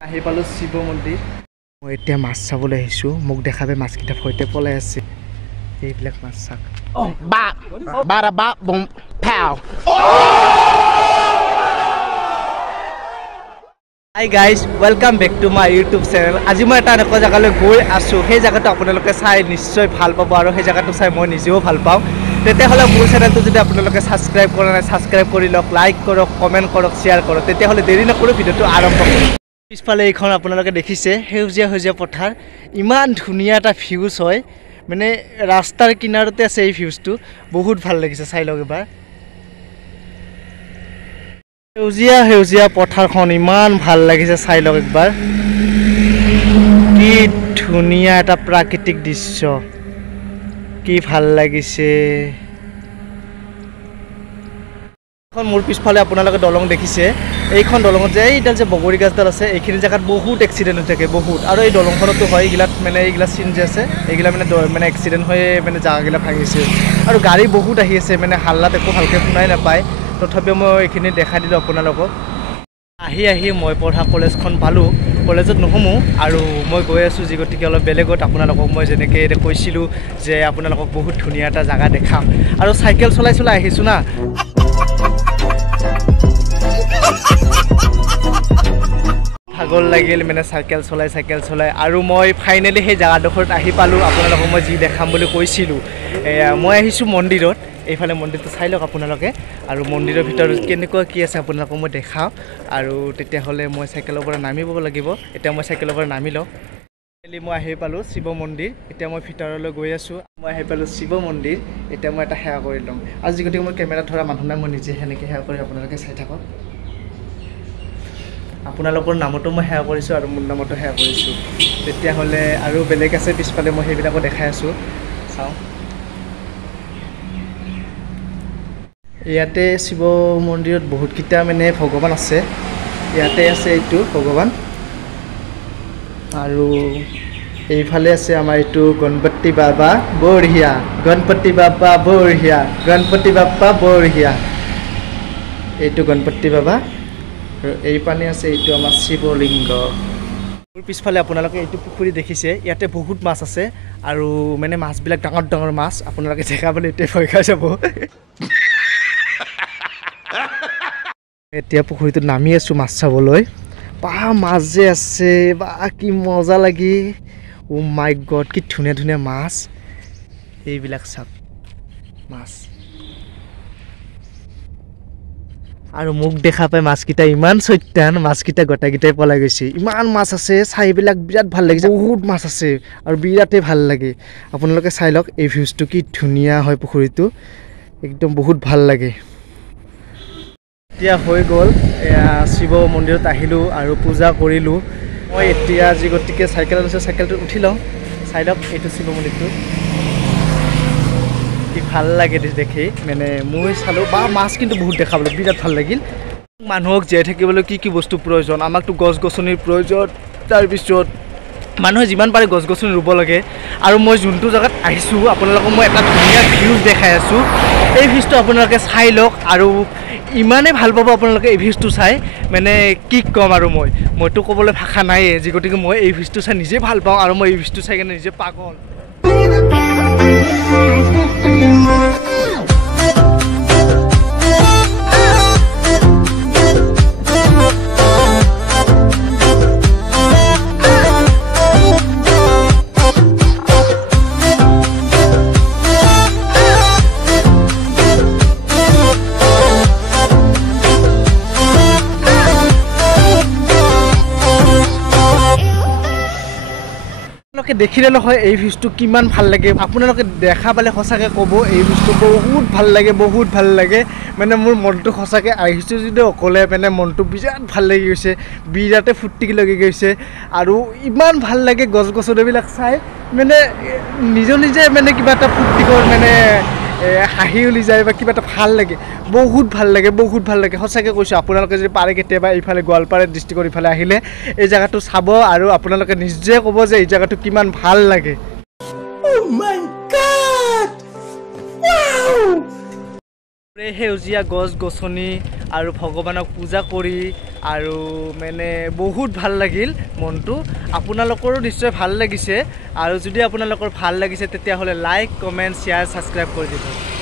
আহি পালো শিৱ মন্দিৰ মই এতিয়া মাছ চাবলৈ আহিছো মোক দেখাবে মাছ কিটা ফইতে পলাই আছে এইবিলাক মাছ চাক ba bada ba boom pow Hi guys, welcome back to my YouTube channel. আজি মই এটা এনেকুৱা জাগালৈ গৈ আছো সেই জায়গাটো আপোনালোকে চাই নিশ্চয় ভাল পাব আৰু সেই জায়গাটো চাই মই নিজেও ভাল পাওঁ তেতিয়াহলে মোৰ চেনেলটো যদি আপোনালোকে সাবস্ক্ৰাইব কৰা নাই সাবস্ক্ৰাইব কৰি লওক লাইক কৰক কমেন্ট কৰক শেয়াৰ কৰক তেতিয়াহলে দেৰি নকৰো ভিডিওটো আৰম্ভ কৰোঁ পিছফালে এইখন আপোনালোকে দেখিছে হেউজিয়া হেউজিয়া পথাৰ ইমান ধুনীয়া এটা ভিউজ হয় মানে ৰাস্তাৰ কিনাৰতে আছে এই ভিউজটো বহুত ভাল লাগিছে চাই লওক এবাৰ হেউজিয়া হেউজিয়া পথাৰখন ইমান ভাল লাগিছে চাই লওক একবাৰ কি ধুনীয়া এটা প্ৰাকৃতিক দৃশ্য কি ভাল লাগিছে এখন মোৰ পিছফালে আপোনালোকে দলং দেখিছে এইখন দলঙত যে এইডাল যে বগৰী গাছডাল আছে এইখিনি জায়গাত বহুত এক্সিডেন্ট হৈ থাকে বহুত আৰু এই দলংখনতো হয় এইগিলাত মানে এইগিলা চিন যে আছে এইগিলা মানে এক্সিডেন্ট হৈ মানে জাগাগিলা ভাঙিছে আৰু গাড়ী বহুত আহি আছে মানে হাল্লাত একো ভালকে শুনাই নাপায় তথাপিও মই এইখিনি দেখা দিলো আপোনালোকক আহি আহি মই পঢ়া কলেজখন পালো কলেজত নহমু আৰু মই গৈ আছো যি গতিকে অলপ বেলেগত আপোনালোকক মই যেনেকৈ কৈছিলো যে আপোনালোকক বহুত ধুনীয়া এটা জায়গা দেখাম আৰু চাইকেল চলাই চলাই আহিছো না ভাগৰ লাগিল মানে চাইকেল চলাই আৰু মই ফাইনেলি সেই জায়গাডোখৰত আহি পালো আপোনালোকক মই যি দেখাম বুলি কৈছিলো মই আহিছো মন্দিৰত এইফালে মন্দিৰটো চাই লওক আপোনালোকে আৰু মন্দিৰৰ ভিতৰত কেনেকুৱা কি আছে আপোনালোকক মই দেখাম আৰু তেতিয়াহ'লে মই চাইকেলৰ পৰা নামিব লাগিব এতিয়া মই চাইকেলৰ পৰা নামি লওঁ মই আহি পালো শিৱ মন্দিৰ এতিয়া মই ভিতৰলৈ গৈ আছো মই আহি পালো শিৱ মন্দিৰ এতিয়া মই এটা সেৱা কৰি লওঁ আৰু যি গতিকে মই কেমেৰা ধৰা মানুহ নাই মই নিজে সেনেকৈ সেৱা কৰি আপোনালোকে চাই থাকক আপোনালোকৰ নামতো মই সেৱা কৰিছোঁ আৰু মোৰ নামতো সেৱা কৰিছোঁ তেতিয়াহ'লে আৰু বেলেগ আছে পিছফালে মই সেইবিলাকো দেখাই আছোঁ চাওঁ ইয়াতে শিৱ মন্দিৰত বহুতকেইটা মানে ভগৱান আছে ইয়াতে আছে এইটো ভগৱান আৰু এইফালে আছে আমাৰ এইটো গণপতি বাবা বঢ়িয়া গণপতি বাবা বঢ়িয়া গণপতি বাবা বঢ়িয়া এইটো গণপতি বাবা আৰু এই পানী আছে এইটো আমাৰ শিৱলিংগ মোৰ পিছফালে আপোনালোকে এইটো পুখুৰী দেখিছে ইয়াতে বহুত মাছ আছে আৰু মানে মাছবিলাক ডাঙৰ ডাঙৰ মাছ আপোনালোকে দেখাবলৈ এতিয়া ভয় খাই যাব এতিয়া পুখুৰীটোত নামি আছো মাছ চাবলৈ বা মাছ যে আছে বা কি মজা লাগি ও মাই গড কি ধুনীয়া ধুনীয়া মাছ এইবিলাক চাওক মাছ আৰু মোক দেখা পাই মাছকেইটা ইমান চৈতান মাছকেইটা গোটেইকেইটাই পলাই গৈছে ইমান মাছ আছে চাইবিলাক বিৰাট ভাল লাগিছে বহুত মাছ আছে আৰু বিৰাটেই ভাল লাগে আপোনালোকে চাই লওক এই ভিউজটো কি ধুনীয়া হয় পুখুৰীটো একদম বহুত ভাল লাগে এতিয়া হৈ গ'ল শিৱ মন্দিৰত আহিলোঁ আৰু পূজা কৰিলোঁ মই এতিয়া যি গতিকে চাইকেলত আছে চাইকেলটোত উঠি লওঁ চাই লওক এইটো শিৱ মন্দিৰটো কি ভাল লাগে দেখি মানে মই চালোঁ বা মাছ কিন্তু বহুত দেখা পালোঁ বিৰাট ভাল লাগিল মানুহক জীয়াই থাকিবলৈ কি কি বস্তু প্ৰয়োজন আমাকতো গছ গছনিৰ প্ৰয়োজন তাৰপিছত মানুহে যিমান পাৰে গছ গছনি ৰুব লাগে আৰু মই যোনটো জেগাত আহিছোঁ আপোনালোকক মই এটা ধুনীয়া ভিউজ দেখাই আছোঁ এই ভিউজটো আপোনালোকে চাই লওক আৰু ইমানেই ভাল পাব আপোনালোকে এই ভিউজটো চাই মানে কি ক'ম আৰু মইতো ক'বলৈ ভাষা নাইয়ে যি গতিকে মই এই ভিউজটো চাই নিজে ভাল পাওঁ আৰু মই এই ভিউজটো চাই কিনে নিজে পাগল দেখিলে নহয় এই ভিউজটো কিমান ভাল লাগে আপোনালোকে দেখা পালে সঁচাকৈ ক'ব এই ভিউজটো বহুত ভাল লাগে মানে মোৰ মনটো সঁচাকৈ আহিছোঁ যদি অকলে মানে মনটো বিৰাট ভাল লাগি গৈছে বিৰাটে ফূৰ্তি লাগি গৈছে আৰু ইমান ভাল লাগে গছ গছনিবিলাক চাই মানে নিজে মানে কিবা এটা ফূৰ্তিকৰ মানে হাঁহি উলি যায় বা কিবা এটা ভাল লাগে বহুত ভাল লাগে সঁচাকৈ কৈছোঁ আপোনালোকে যদি পাৰে কেতিয়াবা এইফালে গোৱালপাৰা ডিষ্ট্ৰিক্টৰ ইফালে আহিলে এই জেগাটো চাব আৰু আপোনালোকে নিজে ক'ব যে এই জেগাটো কিমান ভাল লাগে Oh my God! Wow! সেউজীয়া গছ গছনি আৰু ভগৱানক পূজা কৰি আৰু মানে বহুত ভাল লাগিল মনটো আপোনালোকৰো নিশ্চয় ভাল লাগিছে আৰু যদি আপোনালোকৰ ভাল লাগিছে তেতিয়াহ'লে লাইক কমেণ্ট শ্বেয়াৰ ছাবস্ক্ৰাইব কৰি দিব